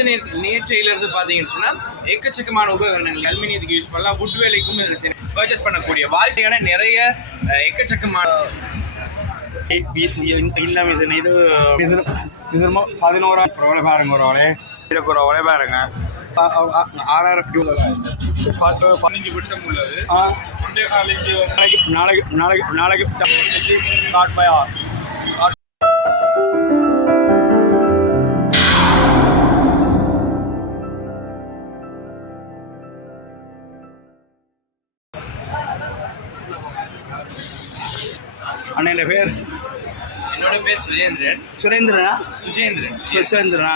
இந்த நேற்றையிலிருந்து பார்த்தீங்கன்னு சொன்னால் எக்கச்சக்கமான உபகரணங்கள் அலுமினியத்துக்கு யூஸ் பண்ணலாம், வுட் வேலைக்கும் இதில் பர்ச்சேஸ் பண்ணக்கூடிய வாழ்க்கையான நிறைய எக்கச்சக்கமான இந்த மிஷின் இது 11,000 ஒலை பாருங்க, ஒரு ஒலை இதுக்கு ஒரு ஒலை பாருங்க 6,000 15 வருஷம் உள்ளது. நாளைக்கு ஸ்டார்ட் பை ஆர் அண்ணன் பேர். என்னோட பேர் சுரேந்திரன். சுரேந்திரனா? சுரேந்திரனா?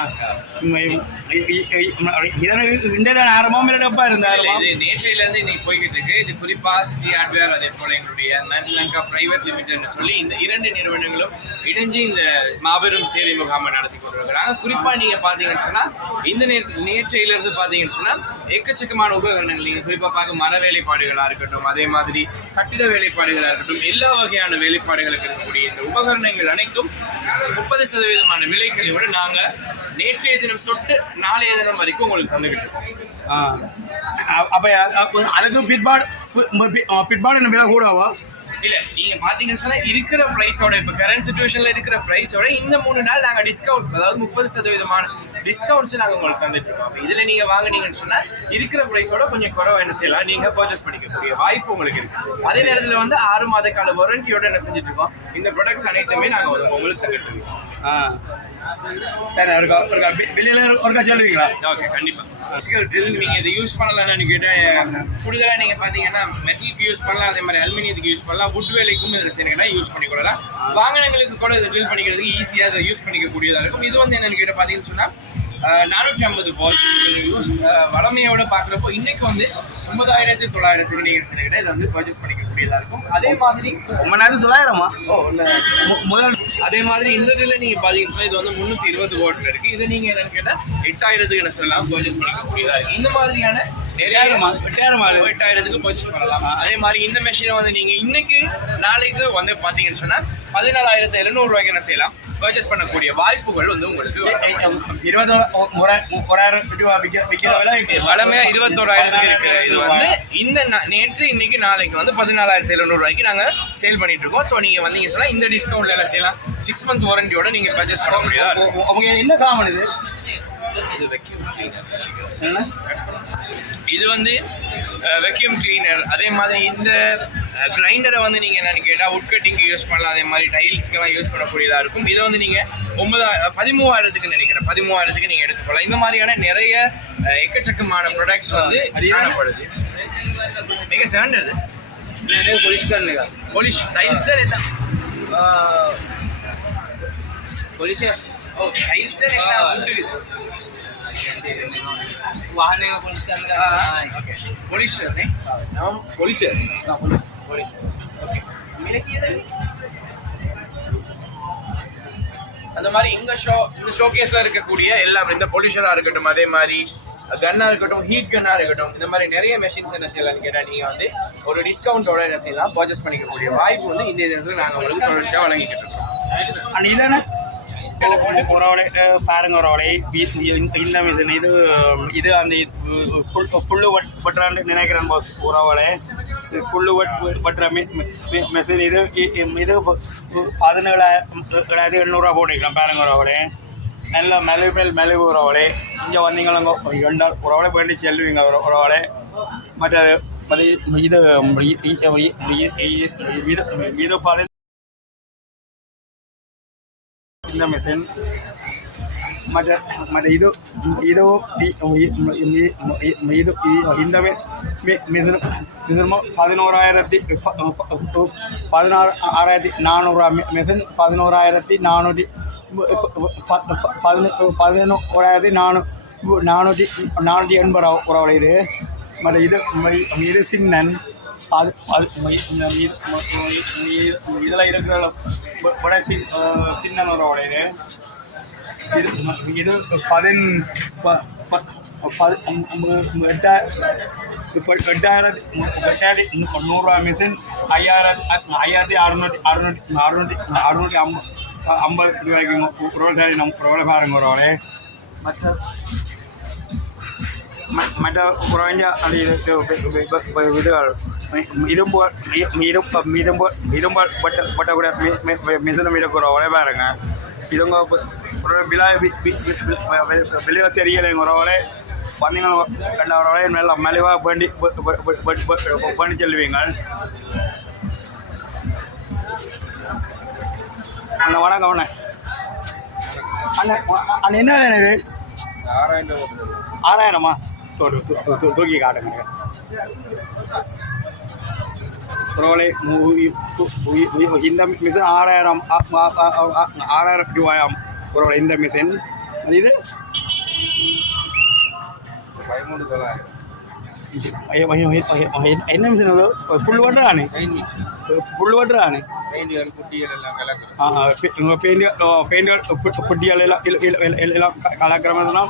இந்திய ஆரம்பம் இல்லப்பா இருந்தாரு. இது நேற்றையிலேருந்து இன்னைக்கு போய்கிட்டு இருக்கு. இது குறிப்பாக சிட்டி ஹார்ட்வேர், அதே போல எங்களுடைய லங்கா பிரைவேட் லிமிடெட்னு சொல்லி இந்த 2 நிறுவனங்களும் இணைஞ்சு இந்த மாபெரும் சேவை முகாமை நடத்தி கொண்டிருக்கிறாங்க. குறிப்பாக நீங்கள் பார்த்தீங்கன்னு சொன்னால் இந்த நேற்றையிலிருந்து பார்த்தீங்கன்னு சொன்னால் எக்கச்சக்கமான உபகரணங்கள் நீங்கள் குறிப்பாக பார்க்க மர வேலைப்பாடுகளாக இருக்கட்டும், அதே மாதிரி கட்டிட வேலைப்பாடுகளாக இருக்கட்டும், எல்லா வகையான வேலைப்பாடுகளுக்கு இருக்கக்கூடிய இந்த உபகரணங்கள் அனைத்தும் 30% விலைக்கழிவோடு நாங்கள் நேற்றைய தினம் தொட்டு நாளைய தினம் வரைக்கும் உங்களுக்கு தந்துக்கிட்டு இருக்கோம். அப்போ அதுக்கு பிற்பாடு விலை கூடவா? இல்லை, நீங்கள் பார்த்தீங்கன்னு சொன்னால் இருக்கிற ப்ரைஸோட இப்போ கரண்ட் சுச்சுவேஷனில் இருக்கிற ப்ரைஸோட இந்த 3 நாள் நாங்கள் டிஸ்கவுண்ட், அதாவது 30% டிஸ்கவுண்ட்ஸ் நாங்கள் உங்களுக்கு தந்துட்டுருக்கோம். அப்போ இதில் நீங்கள் வாங்கினீங்கன்னு சொன்னால் இருக்கிற ப்ரைஸோட கொஞ்சம் குறைவா என்ன செய்யலாம், நீங்கள் பர்ச்சேஸ் பண்ணிக்கக்கூடிய வாய்ப்பு உங்களுக்கு இருக்குது. அதே நேரத்தில் வந்து 6 மாத கால வாரண்டியோட என்ன செஞ்சுட்ருக்கோம், இந்த ப்ராடக்ட்ஸ் அனைத்துமே நாங்கள் உங்களுக்கு தந்துட்டுருக்கோம். வெளியில் ஒருக்கா சொல்லுவீங்களா? ஓகே, கண்டிப்பாக. ட்ரில் நீங்கள் இதை யூஸ் பண்ணலாம்னு கேட்டால் கூடுதலாக நீங்கள் பார்த்தீங்கன்னா மெட்டலுக்கு யூஸ் பண்ணலாம், அதே மாதிரி அலுமினியத்துக்கு யூஸ் பண்ணலாம், வுட் வேலைக்கும் இதில் செய்யணுங்கன்னா யூஸ் பண்ணிக்கொள்ளலாம். வாகனங்களுக்கு கூட இதை ட்ரில் பண்ணிக்கிறதுக்கு ஈஸியாக அதை யூஸ் பண்ணிக்கக்கூடியதாக இருக்கும். இது வந்து என்னென்னு கேட்டால் பார்த்தீங்கன்னு சொன்னால் 450 வாட் யூஸ் வளமையோட பார்க்குறப்போ இன்னைக்கு வந்து 9,900 நீங்கள் சொல்லிக்கிட்ட இதை வந்து பர்ச்சேஸ் பண்ணிக்கக்கூடியதாக இருக்கும். அதே மாதிரி 9,900 முதல் அதே மாதிரி இந்த இதில் நீங்கள் பார்த்தீங்கன்னா இது வந்து 320 வாட்டில் இருக்குது. இதை நீங்கள் என்னென்னு கேட்டால் 8,000 என்ன சொல்லலாம் பர்ச்சேஸ் பண்ணிக்கக்கூடியதாக இருக்குது. இந்த மாதிரியான நிறைய 8,000 பர்ச்சேஸ் பண்ணலாம். அதே மாதிரி இந்த மெஷினை வந்து நீங்கள் இன்னைக்கு நாளைக்கு வந்து பார்த்தீங்கன்னு சொன்னால் 14,700 என்ன செய்யலாம் பர்ச்சேஸ் பண்ணக்கூடிய வாய்ப்புகள் வந்து உங்களுக்கு 21,000 வளமையாக 21,000 இருக்கிற இது வந்து இந்த நேற்று இன்னைக்கு நாளைக்கு வந்து 14,700 நாங்கள் சேல் பண்ணிட்டு இருக்கோம். ஸோ நீங்கள் வந்தீங்க சொன்னால் இந்த டிஸ்கவுண்ட்ல எல்லாம் செய்யலாம். 6 மந்த் வாரண்டியோட நீங்கள் பர்ச்சேஸ் பண்ண முடியாது. அவங்க என்ன சாமான் இது? இது வெக்யூம் கிளீனர். இது வந்து வெக்யூம் கிளீனர். அதே மாதிரி இந்த கிரைண்டரை வந்து நீங்கள் என்னென்னு கேட்டால் வுட் கட்டிங்க்கு யூஸ் பண்ணலாம், அதே மாதிரி டைல்ஸ்க்கெல்லாம் யூஸ் பண்ணக்கூடியதாக இருக்கும். இதை வந்து நீங்கள் 13,000 நினைக்கிறேன், 13,000 நீங்கள் எடுத்துக்கலாம். இந்த மாதிரியான நிறைய எக்கச்சக்கமான ப்ராடக்ட்ஸ் வந்து காணப்படுது. மிக சிறந்தது पोलिश टाइल्स दे रहता पोलिश ओ टाइल्स दे रहता वाहने का पोलिश करने का ओके पोलिश नहीं हम पोलिश है ना पोलिश ओके मिले किए थे அந்த மாதிரி இந்த ஷோகேஸ்ல இருக்கக்கூடிய எல்லா இந்த பொல்யூஷனா இருக்கட்டும், அதே மாதிரி கன்னா இருக்கட்டும், ஹீட் கன்னா இருக்கட்டும், இந்த மாதிரி நிறைய மெஷின்ஸ் என்ன செய்யலாம்னு கேட்டால் நீங்கள் வந்து ஒரு டிஸ்கவுண்டோட என்ன செய்யலாம் பர்ச்சேஸ் பண்ணிக்கக்கூடிய வாய்ப்பு வந்து இந்த இடத்துல நாங்கள் உங்களுக்கு தொடர்ச்சியாக வழங்கிக்கிட்டு இருக்கோம். அண்ட் இதானே உறவலை பாருங்க, உறவலை இந்த மிஷின் இது அந்த புல்லு வட்டுறான்னு நினைக்கிறேன் பாஸ். உறவலை புல்லு வட்டுற மிஷின் இது 17,800 போட்டிருக்கலாம். பாருங்க உறவலை நல்ல மெலிவு உறவலை. இங்கே வந்தீங்களங்க உறவலை போயிட்டு செல்வீங்க உறவலை. மற்ற இது இது பார்த்து இந்த மிஷின் மற்ற இது இந்த மிஷின் 16,400 மிஷின் 11,480 உறவுடைய இது. மற்ற இது சின்னன் அது இதில் இருக்கிற விட சின்னன் உறவுடைய இது 8,100 மிஷின் 5,650 ரூபாய்க்கு உறவு சாரி நம்ம உறவுல பாருங்க உறவுகளே. மற்ற மற்ற குறைஞ்ச அந்த இதுகள் இரும்பு பட்டக்கூடிய மிசினம் இருக்கிற ஒரே பாருங்க இதுங்க ஒரு விலை தெரியலைங்க ஒரே பண்ணீங்க கண்ட ஒரே நல்லா மலிவாக பண்ணி செல்வீங்க அண்ணா வணக்கம் அண்ணே அண்ணே அண்ணா என்ன இது 6000மா தூக்கி காட்டுங்க பரவாயில்ல இந்த மிஷின் 6000 ரூபாயாம் பரவாயில்ல இந்த மிஷின் இது 13,900 என்ன மிஷின் அது புல் வட்டுறானே பெயிண்ட் புட்டிகள் எல்லாம் கலக்கிற மாதிரி என்ன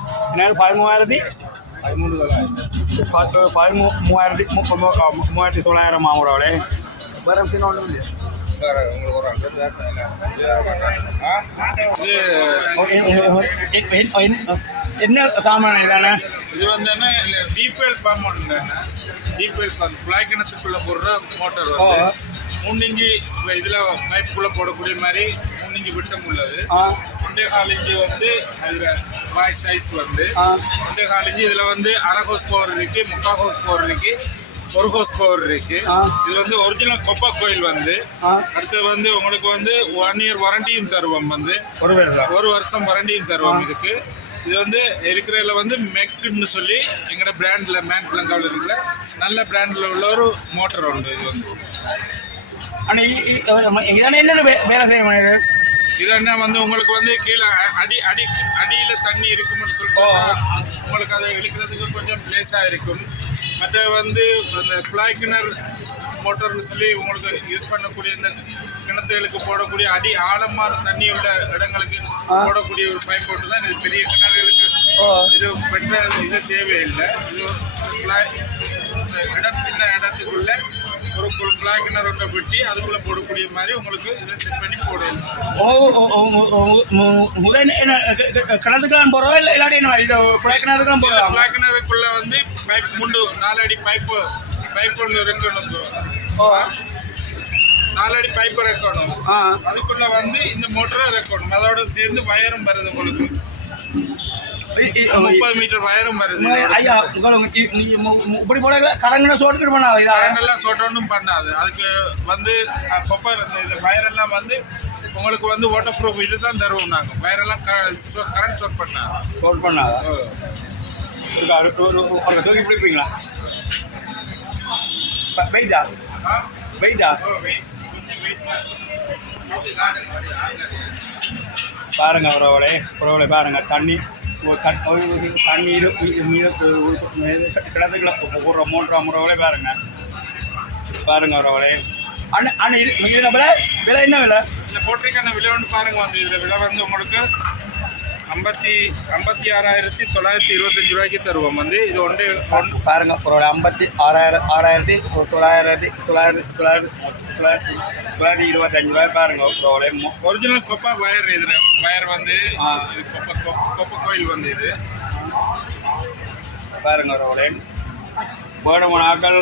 13,900 மாவுறாவளே வேறு மிஷின் ஒன்றும் இல்லையா என்ன சாமான இதானே இது வந்து என்ன டீப்வெல் பம்ப் ஒன்று டீப்வெல் பம்ப் குழாய் கிணத்துக்குள்ளே போடுற மோட்டர் வந்து 3 இன்ச்சு இதில் பைப்புக்குள்ளே போடக்கூடிய மாதிரி 3 இன்ச்சு விட்டம் உள்ளது 1.4 இன்ச்சு வந்து அதில் வாய் சைஸ் வந்து 1.4 இன்ச்சு இதில் வந்து அரை ஹோஸ் பவர் இருக்குது 3/4 ஹோஸ் பவர் இருக்குது 1 ஹோஸ் பவர் இருக்கு இது வந்து ஒரிஜினல் கொப்பா கோயில் வந்து அடுத்தது வந்து உங்களுக்கு வந்து 1 இயர் வாரண்டியும் தருவோம் வந்து 1 வருஷம் வாரண்டியும் தருவோம் இதுக்கு இது வந்து இருக்கிறதுல வந்து மெக்குன்னு சொல்லி எங்களோட பிராண்டில் மேன்ஸ் லங்காவில் இருக்கிற நல்ல பிராண்டில் உள்ள ஒரு மோட்டர் உண்டு இது வந்து ஆனால் என்னென்ன வேலை செய்ய முடியாது இது என்ன வந்து உங்களுக்கு வந்து கீழே அடியில் தண்ணி இருக்கும்னு சொல்லிட்டு உங்களுக்கு அதை இழுக்கிறதுக்கு கொஞ்சம் பிளேஸாக இருக்கும் மற்ற வந்து அந்த குழாய் கிணறு மோட்டர்னு சொல்லி உங்களுக்கு யூஸ் பண்ணக்கூடிய இந்த கிணத்துகளுக்கு போடக்கூடிய ஆழமான தண்ணி உள்ள இடங்களுக்கு போடக்கூடிய ஒரு பைப் ஒன்று தான் இது பெரிய கிணறுகளுக்கு இது பெற்ற இது தேவையில்லை இது குழாய் சின்ன இடத்துக்குள்ள ஒரு குழாய் கிணறு ஒன்றை வெட்டி அதுக்குள்ளே போடக்கூடிய மாதிரி உங்களுக்கு இதை செட் பண்ணி போடலாம் கிணத்துக்கெல்லாம் போகிறோம் இல்லை இல்லாட்டி இது குழாய் கிணறுக்கெல்லாம் போகிறோம் குழாய் கிணறுக்குள்ளே வந்து பைப் முண்டு 4 அடி பைப்பு ஒன்று இருக்கணும் 4 அடி பைப்பு இருக்கணும் அதுக்குள்ள வந்து இந்த மோட்டரை இருக்கணும் அதோட சேர்ந்து வயரும் வருது உங்களுக்கு 30 மீட்டர் வயரும் வருது ஐயா இப்படி போட கரண்ட் ஷோட்டு பண்ணாது கரண்டெல்லாம் ஷோட்டொன்னும் பண்ணாது அதுக்கு வந்து கொப்பர் இந்த வயரெல்லாம் வந்து உங்களுக்கு வந்து வாட்டர் ப்ரூஃப் இது தான் தருவோம் நாங்கள் வயரெல்லாம் கரண்ட் ஷோட் பண்ணாதா தூக்கி பிடிப்பீங்களா வெயிட்டா பாருங்க பரவாயில்ல பாருங்க தண்ணி கிணத்துக்குள்ள போடுற மோட்டர் முறையோட பாருங்க பரவாயில்ல அண்ணா இதில் விலை என்ன விலை இந்த போட்டிருக்கான விலை ஒன்று பாருங்க வந்து இதில் விலை வந்து உங்களுக்கு 56,925 ரூபாய்க்கு தருவோம் வந்து இது ஒன்று பாருங்க பரவாயில்ல 56,925 ரூபாய் பாருங்க பரவாயில்ல ஒரிஜினல் கொப்பா வயர் இதில் வயர் வந்து கொப்பா கோயில் வந்து இது பாருங்க பரவாயில்ல வேணுமான ஆக்கள்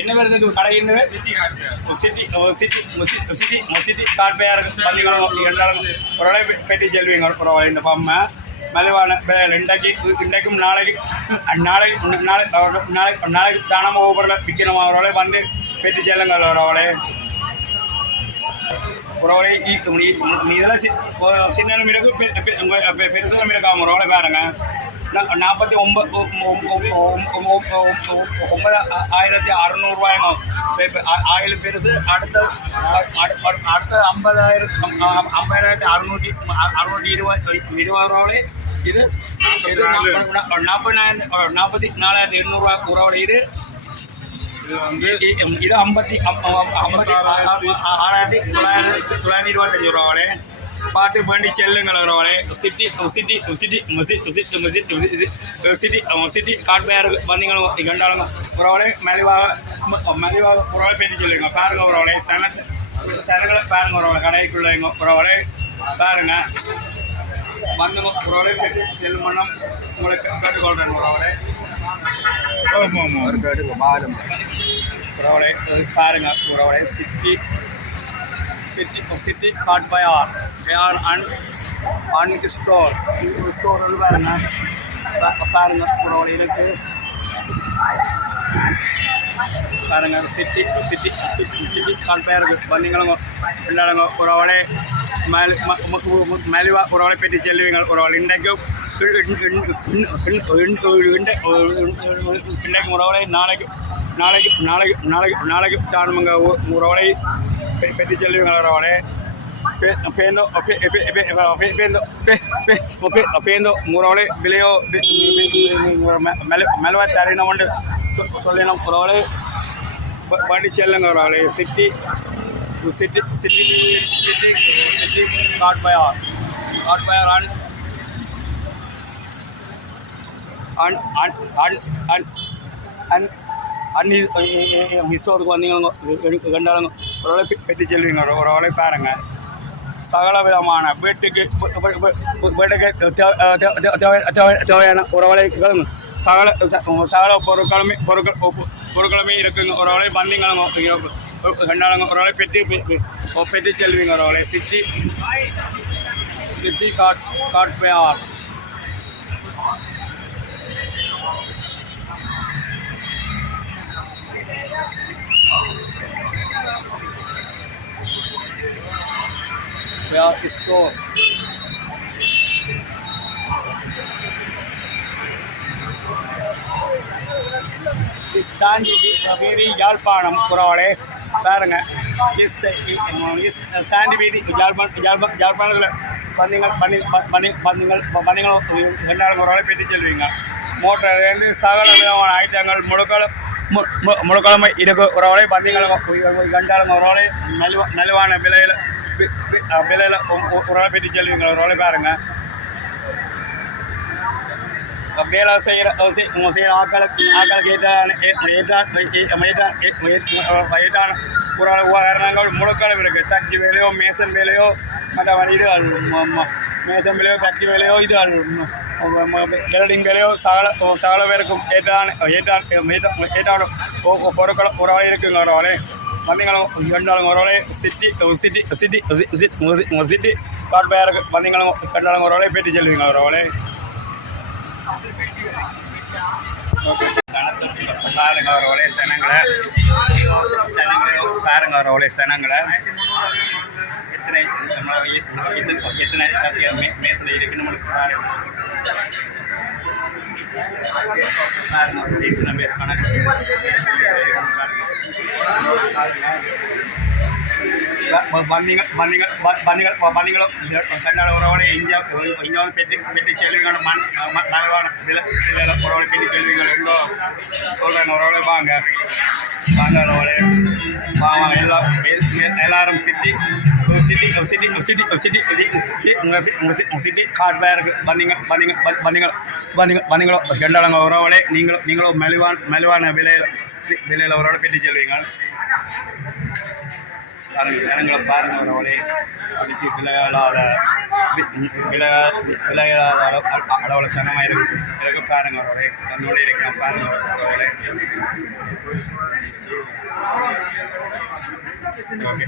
என்ன பேர் கடை என்ன சிட்டி கார்பேர் ஒரு பெட்டி செல்வீங்க பரவாயில்ல இந்த பம்மை மலிவான இன்றைக்கும் நாளைக்கு தானமாக ஒவ்வொரு விற்கிறோம் அவரோட வந்து பெட்டி செல்லுங்க அவரோட பரவாயில்ல நீ இதெல்லாம் சின்ன மீனுக்கு பெருசாக மீனுக்கு அவரோட பாருங்க 49,600 ரூபாய்ங்க ஆயிரம் பெருசு அடுத்த 50,620 ரூபாய் இது 44,800 ரூபாய் இது இது 56,925 ரூபாய் பார்த்து பண்ணி செல்லுங்களே சிட்டி காட்பேர் வந்தீங்களும் கண்டாளுங்க உறவுகளே மலிவாக உறவை பண்ணி சொல்லுங்க பாருங்க உறவுகளே சனங்களை பாருங்க உறவுகளை கடைக்குள்ள உறவுகளே பாருங்க வந்து உறவுகளை செல்மணம் உங்களுக்கு கேட்டுக்கொள்கிறேன் உறவுகளை. உறவுகளை பாருங்க உறவுகளை சிட்டி காட் பை ஆர் அண்ட் ஸ்டோர் வந்து பாருங்க உறவுகளை இருக்கு பாருங்க சிட்டி காட் பை இருக்குது வந்தீங்களுங்க விளையாடுங்க உறவுகளை மலிவா உறவுகளை பெற்று செல்வீங்கள் உறவுகள் இன்றைக்கும் இன்றைக்கு உறவுகளை நாளைக்கு தானுங்க உறவுகளை பெற்று செல்வீங்கள் உறவுகளை பேந்தோ உறவுகளை விலையோ மெலவா தரணும் என்று சொல்லணும் உறவுகளை வண்டி செல்லுங்க உறவுகளை city caught by R and ஹிஸ்டோருக்கு வந்தீங்க கண்டாளுங்க ஒரு பெற்று செல்வீங்க ஒரு பாருங்க சகல விதமான வீட்டுக்கு தேவையான ஒரு சகல பொருட்களுமே இருக்குங்க ஒரு வந்தீங்க கண்டாளங்க ஒரு பெற்று செல்வீங்க ஒரு சிட்டி காட் பை ஆர்ஸ் stores சாண்டி யாழ்ப்பாணம் புறவாளே பாருங்க சாண்டி வீதி யாழ்ப்பாணத்தில் வந்தீங்களும் ரெண்டாயிரம் ஒரு பெற்று செல்வீங்க மோட்டர்லேருந்து சகல விதமான ஐட்டங்கள் முழுக்கிழமை இருக்கு ஒரு வந்தீங்களும் கண்டாளுங்க ஒரு நலிவான விலையில் ஒரு பெற்று செல்வீங்க ஒரு பாருங்க வேலை செய்கிற ஆக்களுக்கு ஏற்றான ஒரு உபகரணங்கள் முழுக்களவு இருக்குது தச்சு வேலையோ மேசன் வேலையோ மற்ற இது மேசன் வேலையோ தச்சு வேலையோ இது வெல்டிங் வேலையோ சகல பேருக்கும் ஏற்றான பொருட்கள் ஒரு இருக்குங்க ஒரு வந்தீங்களும் கண்டாளுங்க ஒரு சிட்டி காட் பை இருக்குது வந்தீங்களும் கண்டாளுங்க ஒரு பேட்டி செல்வீங்க ஒரு பாருங்க ஒரு சனங்களை பாருங்க ஒரு சனங்களை எத்தனை மேசில் இருக்குன்னு நம்மளுக்கு பாருங்க எத்தனை பேர் கணக்கு வண்டிகளும் கண்ணாடி உறவோட இந்தியா பெற்று செல்வீங்க உறவோட பெற்று செல்வீங்க எங்கோ சொல்கிறாங்க உறவோட வாங்க உறவோட வாங்க எல்லாரும் சிட்டி காட் பை இருக்குது வந்தீங்களோ ரெண்டாளங்க உறவோட நீங்களும் மெலிவான விலையில் உறவோட பெற்று செல்வீங்க ஜனங்களை பாருங்க உறவுகளே விளையாடாத அளவில் சனமாக இருக்கு பாருங்க உறவுகளே தன்னோட இருக்கிறேன் பாருங்க உறவுகளே ஓகே